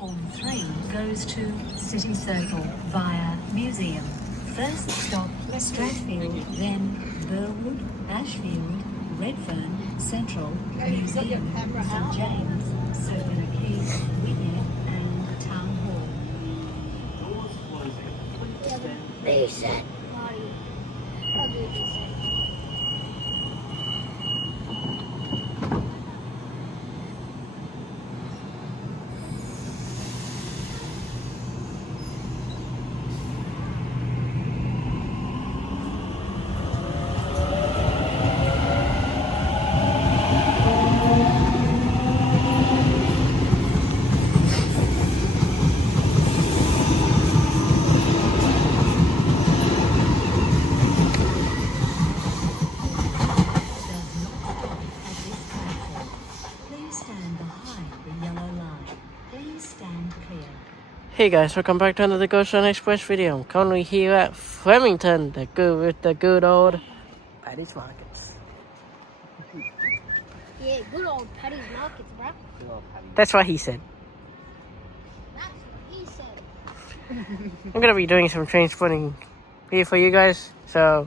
Platform 3 goes to City Circle via Museum. First stop, Stratfield, then Burwood, Ashfield, Redfern, Central, Museum, St James, Circular Quay, Wynyard and Town Hall. Doors closing. Please stand. Reset. Hey guys, welcome back to another Ghost Run Express video. I'm currently here at Flemington, the good old Paddy's Markets. Yeah, good old Paddy's Markets, bruh. That's what he said. That's what he said. I'm gonna be doing some train spotting here for you guys, so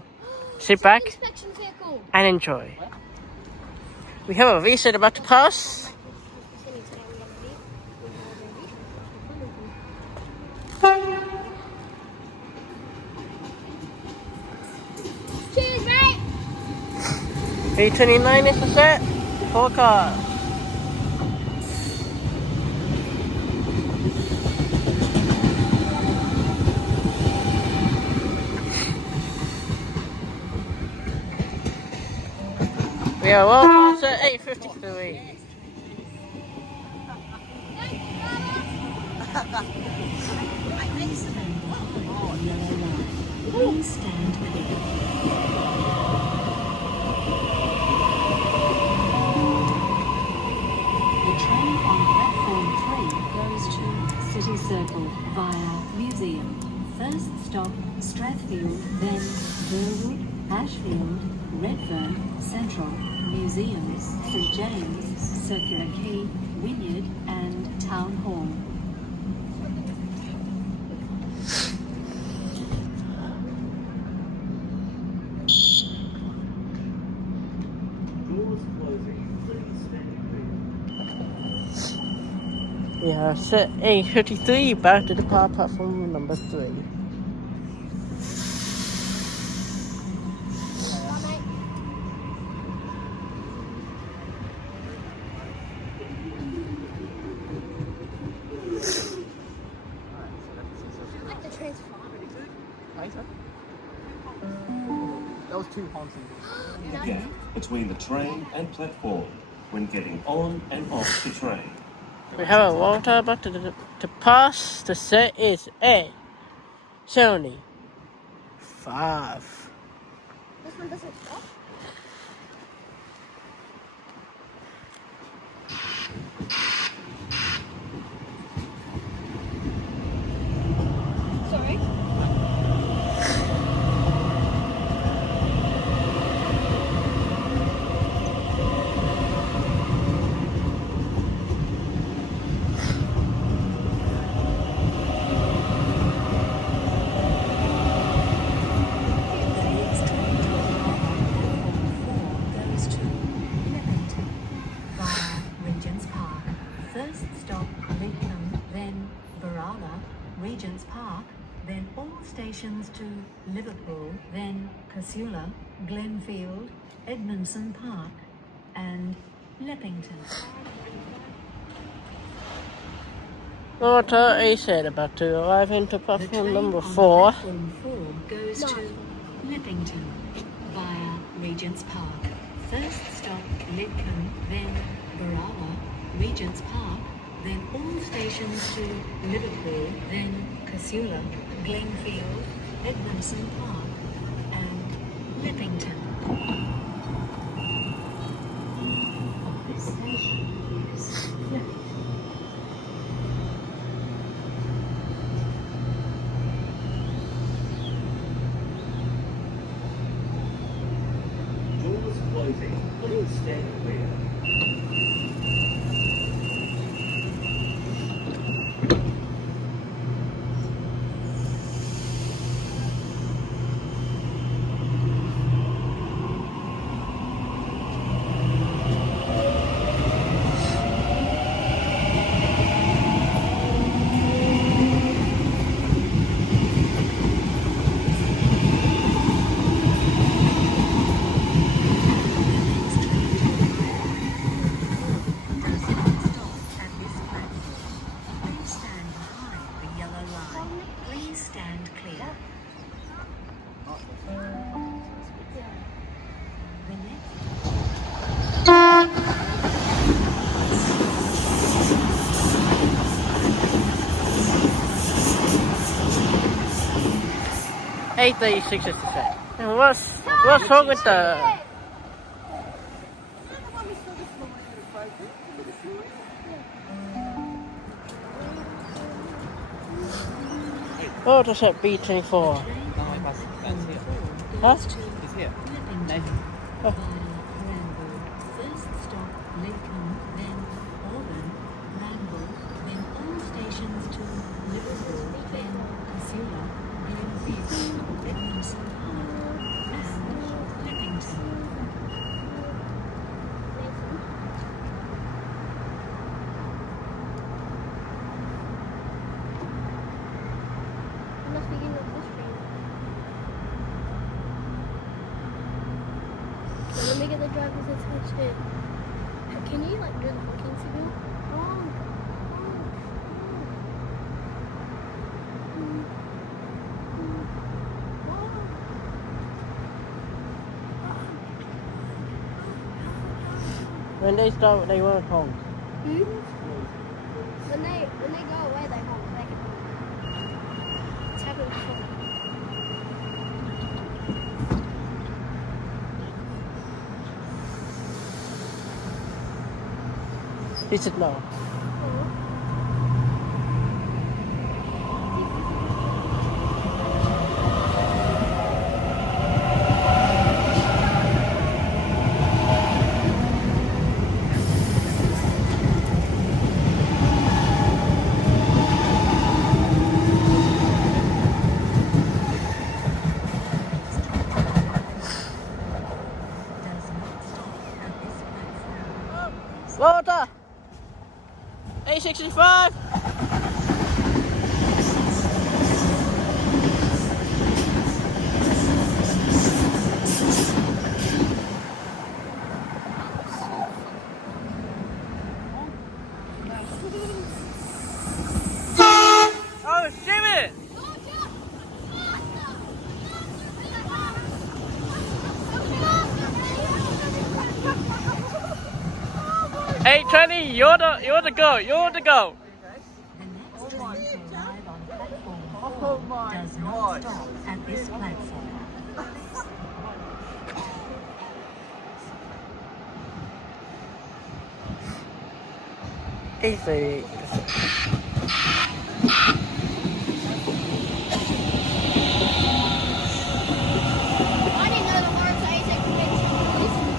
sit back Inspection vehicle. and enjoy. We have a reset about to pass. Cheers, mate. 329 is the set. 4 cars. We are well at 8:53. Please stand clear. The train on platform 3 goes to City Circle via Museum. First stop, Strathfield, then Burwood, Ashfield, Redfern, Central, Museum, St James, Circular Quay, Wynyard and Town Hall. Doors closing. Please stand clear. We are set 8:53, about to depart platform number 3. Like the transformer. That was 2 honks. The gap between the train and platform when getting on and off the train. We have a water about to pass. The set is 8:75. This one doesn't stop. Sorry. The next train to platform 4 goes to Flemington via Regent's Park. First stop, Lincoln, then Berala, Regent's Park, then all stations to Liverpool, then Casula, Glenfield, Edmondson Park, and Leppington. Water A set about to arrive into The platform train number on 4. platform 4 goes to Leppington via Regent's Park. First stop, Lidcombe, then Berala, Regent's Park, then all stations to Liverpool, then Casula, Glenfield, Edmondson Park, and Leppington. This station is Flemington. Doors closing. Please stand clear. 8:36 is the set. And what's wrong with the... Oh, it's a set B24. No, my bus stands here. Huh? It's here. Flemington Nathan. via Ramble. First stop Lincoln, then Auburn, Ramble, then all stations to Liverpool, then Commuter, Glenview, Edmondson Park, and Flemington. I must be getting off this train. So let me get the driver's attention. Can you like do the honking signal? Honk, honk, When they stop, they won't honk. honk. When they go away, they honk. They can honk. It's happened before. He said no. Does not stop at this platform. Water! 865! Oh, shit it! 820, you're the go, you're the go. The next train to arrive on platform 4 does not stop at this platform. Easy. I didn't know the words to ASAP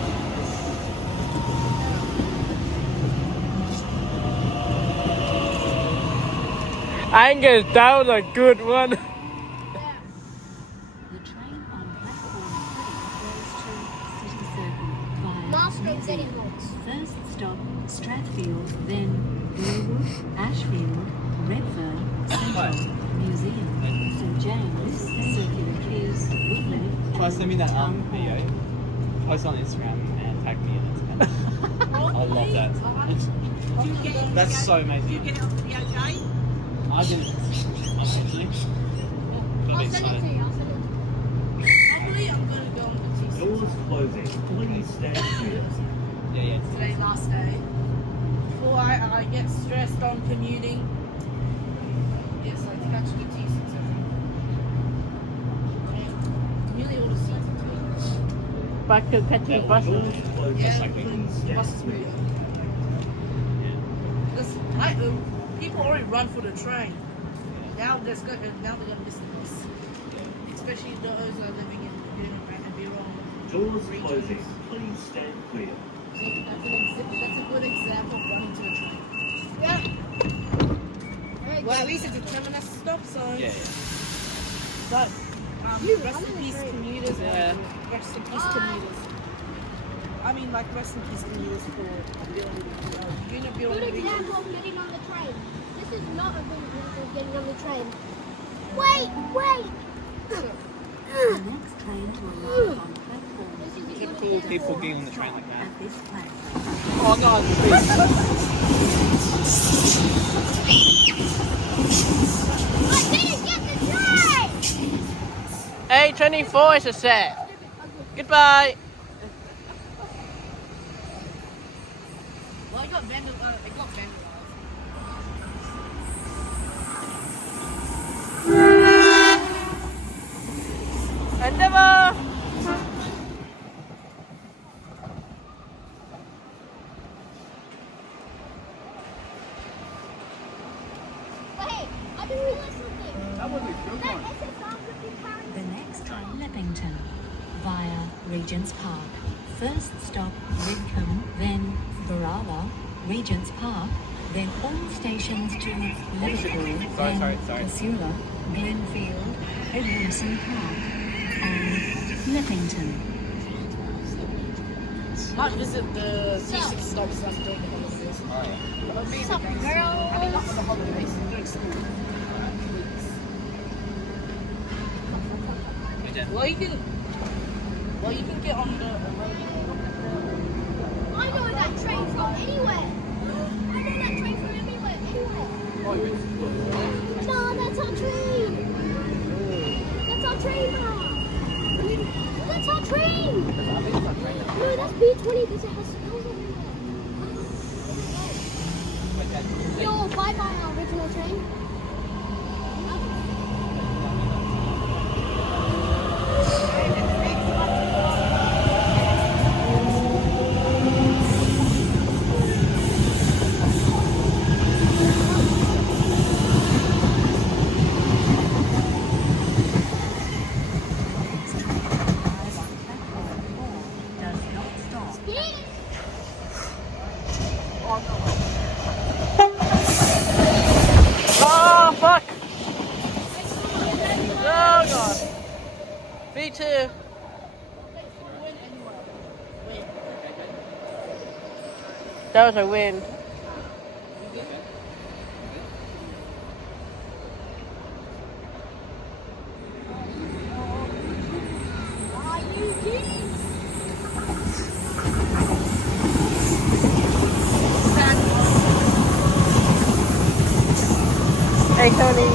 Angus, that was a good one. The train on platform 3 goes to City Circle via Last road, Museum. City Roads. First stop Strathfield, then Burwood, Ashfield, Redfern, Central, Museum, St James, Circular Quays, Woodland. Try send me that video. Post on Instagram and tag me in it. I love that. That's so amazing. You get it on video, Jay? I didn't. Unfortunately. Got me I'll send it to excited. you. I'll send it to you. Probably I'm going to go on the TC. Doors closing. Please stand clear. Yeah. Today, last day. Before I get stressed on commuting. Yes, I catch the T6. Nearly all the seats are taken. Back to catching buses. Doors closing. Yeah, like Please the stand buses clear. move. People already run for the train. Now they're going to miss this. Especially those who are living in Unit and Beyond. Doors closing. Please stand clear. See, that's a good example of running to a train. Yeah. Well, at least it's a terminus stop, so. Yeah. But You rest run in in peace, the train. commuters. Yeah. Rest in peace, commuters. I mean, like rest in peace, commuters for Unit Good Bureau. example of getting on the train. This is not a good example of getting on the train. Wait. The next train to arrive on platform This is a Is good it cool people example. getting on the train like that? at this platform. Oh no, please. I didn't get the train! 824 is a set. Goodbye. Well, I got vandalized. It got vandalized. I didn't realize something. That was a good That one. SSR could be carrying. The next Flemington via Regent's Park. First stop Lidcombe, then Barala, Regent's Park, then all stations to Liverpool, Sorry. Casula, Glenfield, Edmondson Park, and Flemington. Might visit the T6 stops that's during the holidays. What's up, girl? I mean, not for the holidays, during school. Well, you can get on the. I know that train from anywhere. I know that train from anywhere. No, that's our train. That's our train, Mom. That's our train. No, that's B20 because it has smells everywhere. Yo, bye-bye our original train. Oh, fuck! Oh, God. Me too. That was a win. Hey, Tony.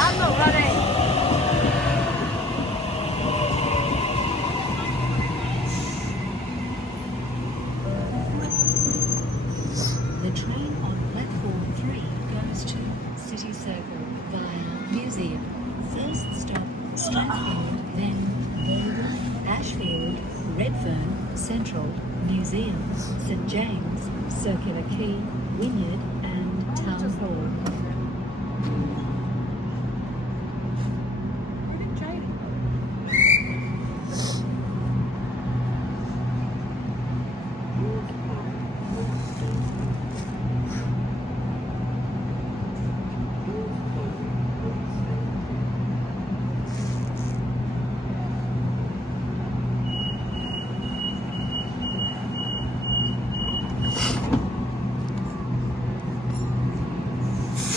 I'm not running. The train on platform 3 goes to City Circle via Museum. First stop Stratford, then Burwood, Ashfield, Redfern, Central, Museum, St James, Circular Quay, Wynyard and Town Hall.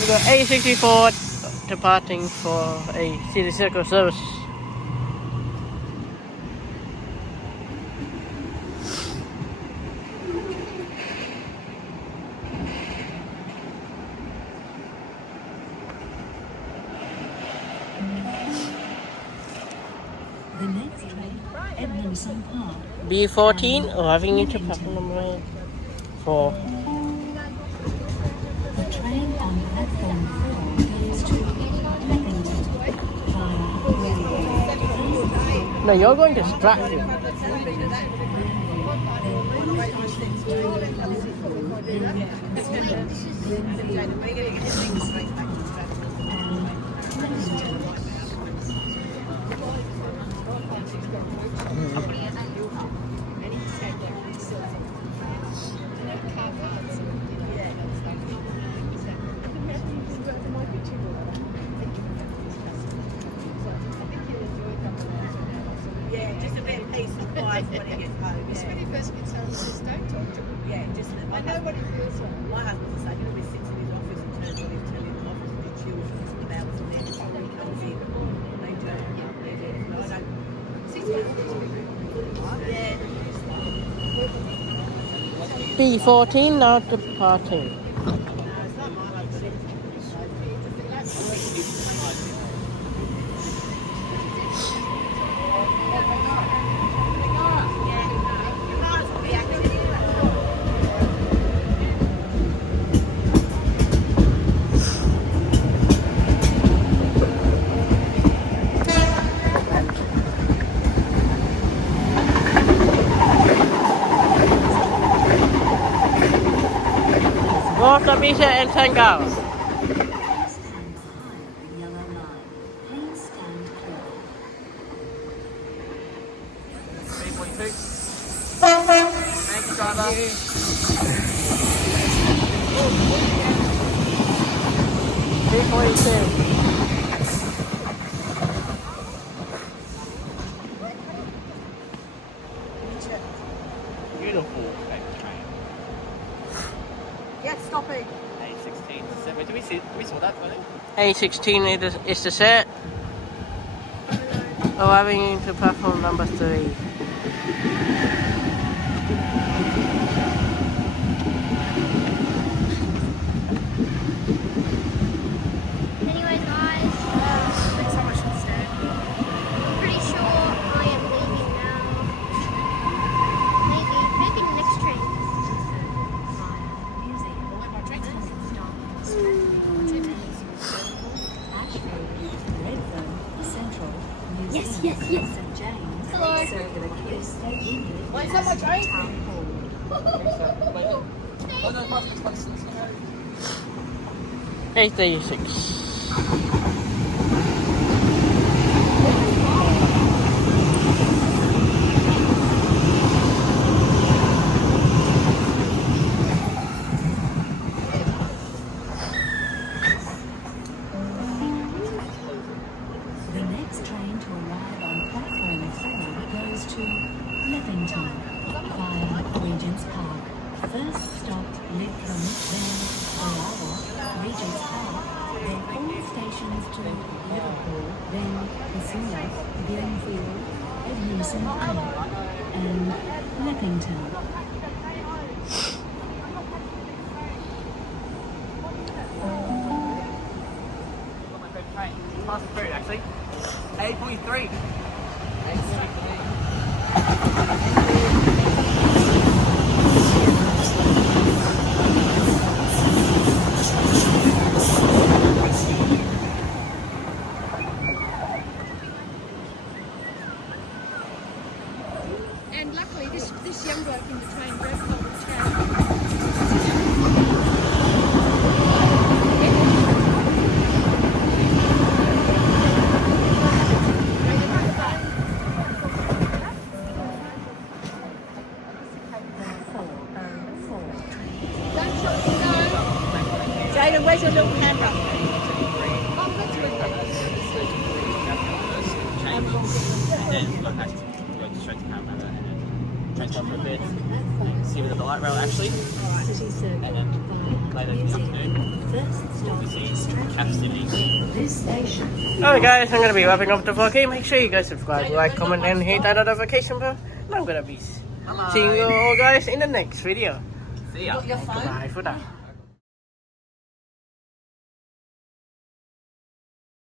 We got A64 departing for a City Circle service. The next train, Edmondson Park. B14 arriving into platform 4. The train on platform 4 goes to Flemington via Railway. No, you're going to Stratford. Yeah, just a bit of peace and quiet when he gets home. It's when he first gets home, just don't talk to him. Yeah, just I know what he feels like. My husband said, you know, he sits in his office and turns on his telly in the office with the children and the hours and then somebody comes in and they turn up. They do. I don't. Yeah. B14 now departing. No, it's not my husband. off the meter and tank out. Please stand behind the yellow line. Please stand clear. 3.2. Thank you, driver. 3.2. Beautiful fake train. Yeah, stopping. A16. So, wait, we saw that, wasn't it? A16 is the set. Arriving into platform number 3. Anyway, guys, thanks so much for staying. Pretty sure I am leaving now. Maybe the next train. Yes, yes, yes. St. James. Hello. Circular Quay Station. Why is that much ice? Town Hall. Oh, no, plus. 836. The next train to arrive on platform 3 goes to Flemington via Regent's Park. First stop, Lidcombe, then Orawa, Regent's Park, then all stations to Liverpool, then Casula, Glenfield, Edmondson and Flemington. My favorite train. Fast and Furious, actually. 8.3. 8.3. And luckily, this young bloke in the train grabbed hold of the train. Jaden, where's your little camera? And look, actually, go straight to camera and then transfer for a bit. And see with the light rail, actually. City Circle And then via later this Museum. afternoon, First stop, we'll be seeing Stratford. Cap City. This station. Alright guys, I'm gonna be wrapping up the vlog here. Make sure you guys subscribe, like, comment and hit that notification bell. And I'm gonna be seeing you all guys in the next video. See ya. Your phone? Bye for now.